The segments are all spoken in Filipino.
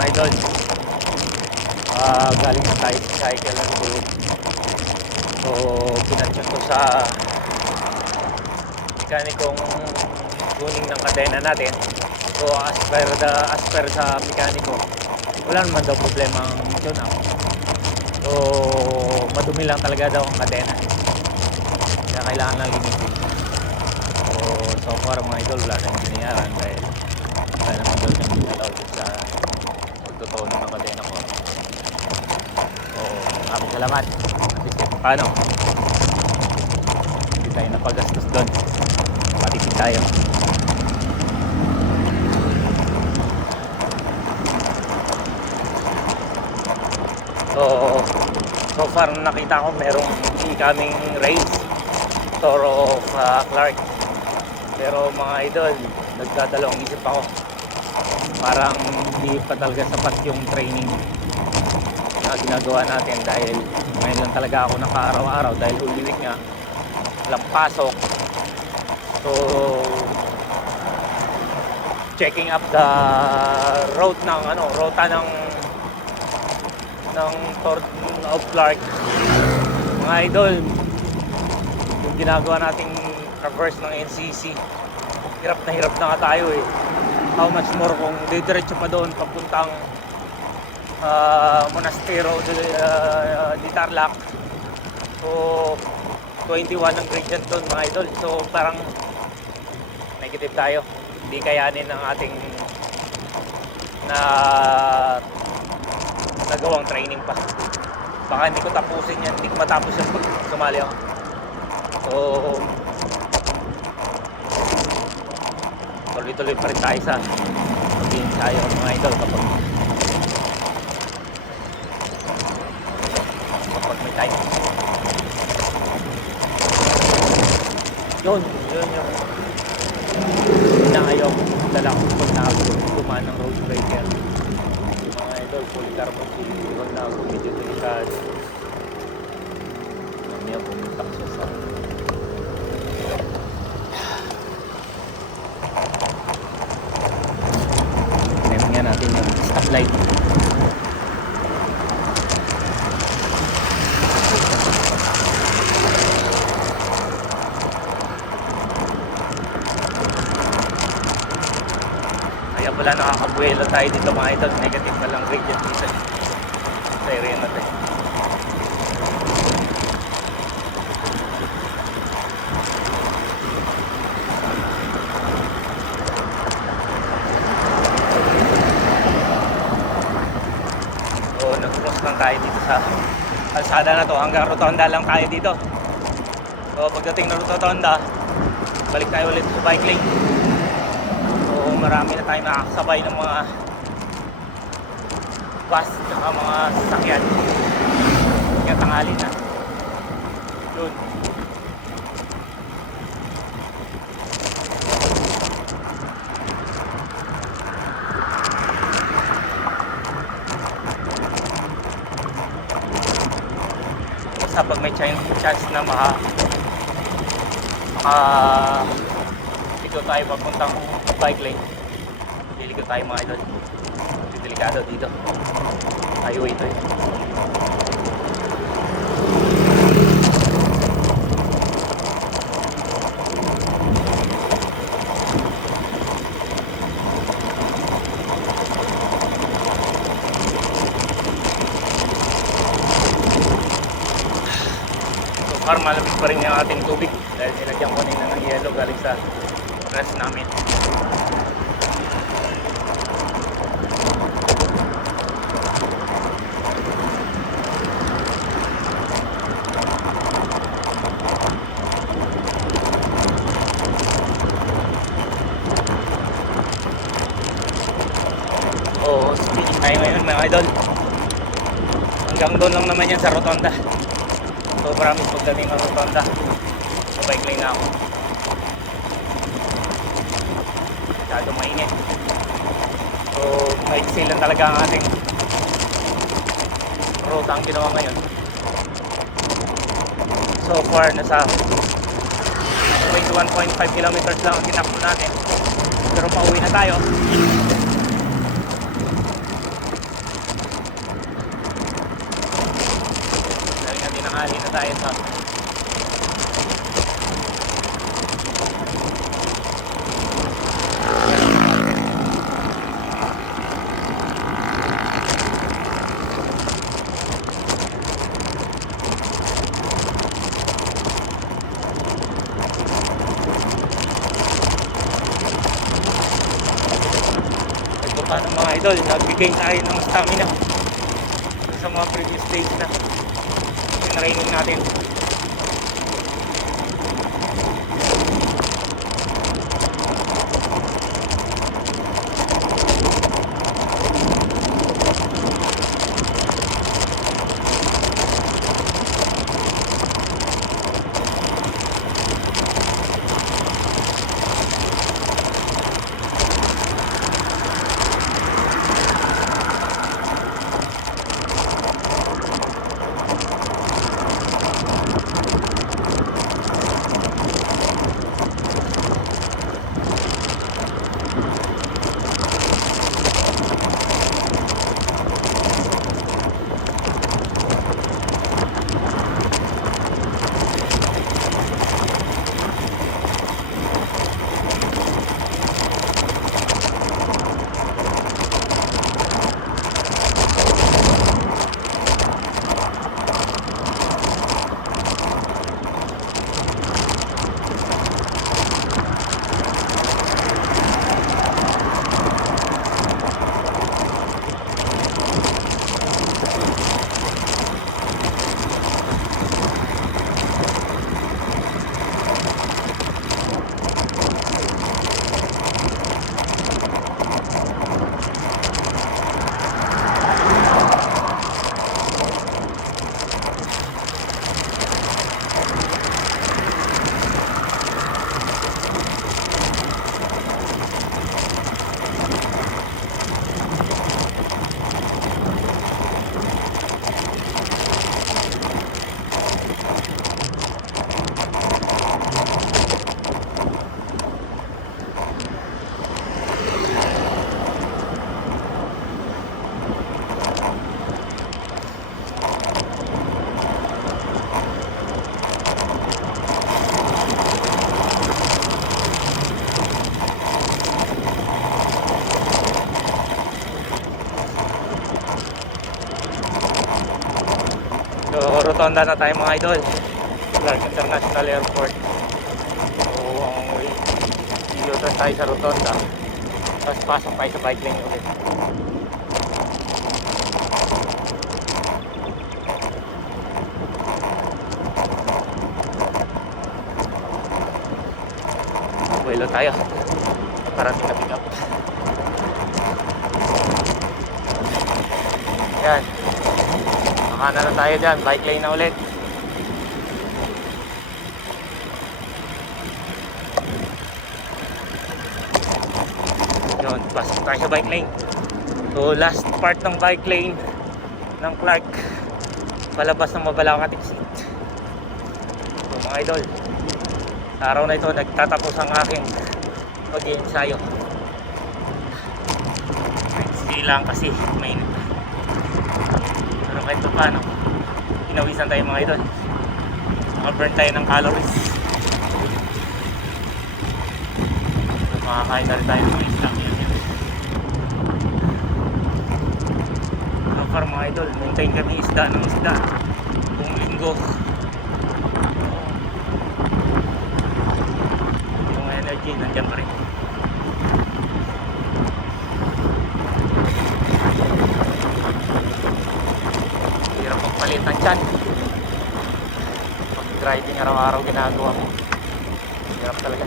mga idol. Galing na tayo sa cycle and group. So pinacheck ko sa mekanikong tuning ng kadena natin. So as per sa mekaniko, wala naman daw problema ang tune up. So madumi lang talaga daw ang kadena, kaya kailangan lang linisin. So far mga idol, wala nang binayaran dahil wala naman daw siyang ginalaw sa pagtutunan ng kadena ko. So maraming salamat. Paano? Hindi tayo napagastos doon, matipid tayo. So far nakita ko merong incoming race Toro of Clark. Pero mga idol, nagdadalawang isip ako. Parang hindi pa talaga sapat yung training na ginagawa natin dahil ngayon lang talaga ako naka-araw-araw dahil Holy Week nga, walang pasok. So checking up the route ng rota ng Tour of Clark. Mga idol, yung ginagawa nating traverse ng NCC, hirap na nga tayo eh. How much more kung didiretso pa doon papuntang Monasterio di Tarlac. So 21 ang gradient doon mga idol. So parang negative tayo, hindi kayanin ng ating nagawang training pa. Baka hindi ko tapusin yan, hindi ko matapos yan pag sumali ako. So tuloy-tuloy pa rin tayo sa pag-ensayo mga idol kapag may time. Yun na ayaw dala ko pag nakagumaan ng road breaker. Mga idol, fully carbon silicone na ako, medyo delikado. Mamaya pumunta ko siya sa nga natin yung stoplight. Kaya pala nakakabuelo tayo dito mga idol. Negative na lang gradient dito sa area natin. So nag-cross lang tayo dito sa kalsada na to. Hanggang rotonda lang tayo dito. So pagdating ng rotonda, balik tayo ulit sa bike lane. Marami na tayo nakakasabay ng mga bus at mga sasakyan. Kaya tanghali na. Yun. Basta pag may chance na dito tayo papuntang bike lane, liliko tayo mga idol. Delikado dito, highway ito eh. So far malamig pa rin yung ating tubig dahil nilagyan ko nila ng yelo galing sa rest namin. Speeding tayo ngayon mga idol. Hanggang doon lang naman yan sa rotonda. So promise pagdating ng rotonda, sa bike lane na ako. Masyado mainit. So maiksi lang talaga ang ating route ang ginawa ngayon. So far nasa 21.5 kilometers lang ang tinakbo natin. Pero pauwi na tayo. na tayo sa paano mga idol, nagbigay tayo ng stamina sa mga previous days na tinraining natin. So, rotonda na tayo mga idol. Clark International Airport. So, i-U-turn tayo sa rotonda. Tapos pasok tayo sa bike lane ulit. Buwelo tayo. Parating na pick up. Yan. Makana na tayo dyan, bike lane na ulit. Yun, pasok tayo sa bike lane. So last part ng bike lane ng Clark, palabas ng Mabalakang exit. So mga idol, sa araw na ito nagtatapos ang aking pag-i-ensayo. Hindi lang kasi mainit. Pero kahit pa paano, pinawisan tayo mga idol. Naka-burn tayo ng calories. So makakain na rin tayo ng isla. So far mga idol, maintain kami isda ng isda buong linggo. Yung energy nandiyan pa rin. Palit ng tiyan. Pag driving araw-araw ginagawa mo, hirap talaga.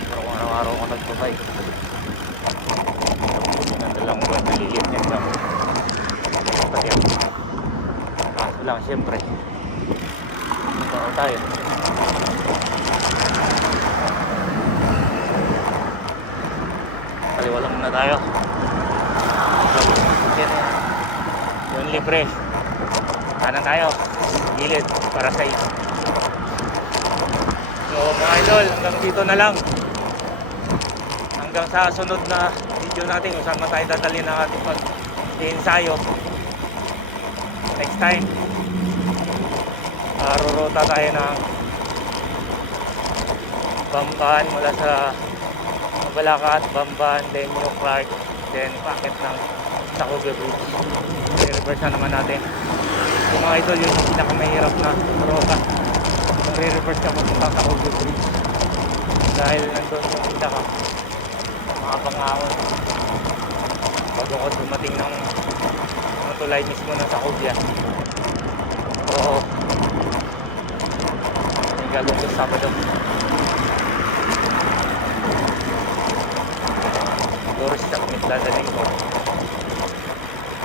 Pero araw-araw ako nagbabike, nadalang ko nalilit niya lang. Pati ako. Kaso lang siyempre tao tayo. Kaliwalang muna tayo. Yung libre, kanan tayo, gilid para sa iyo. So mga idol, hanggang dito na lang. Hanggang sa sunod na video natin kung saan tayo dadalhin ng ating pag-ensayo next time. Rurota tayo ng Bamban mula sa Balakat, Bamban, then New Clark, then packet ng Tacoga Bridge. I-reverse na naman natin. Yung mga idol, yun yung pinakamahirap na rota. Yung re-reverse ka papuntang Tacoga Bridge. Dahil nandun yung pinaka mga pangaon. Bago ko dumating ng tulay mismo ng Tacoga. So, may gagawin ko Sabado. Siguro sa commit dadaling ko.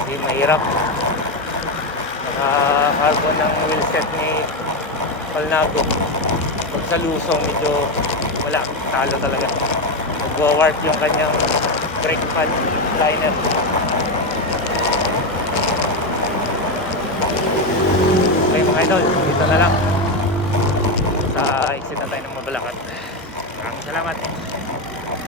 Hindi mahirap. Naka-carbon ng wheelset ni Palnago. Pag sa Luso, medyo wala. Talo talaga. Nag-warp yung kanyang brake pad liner. Okay mga idol, dito na lang. Sa exit na tayo ng Mabalakat. Maraming salamat.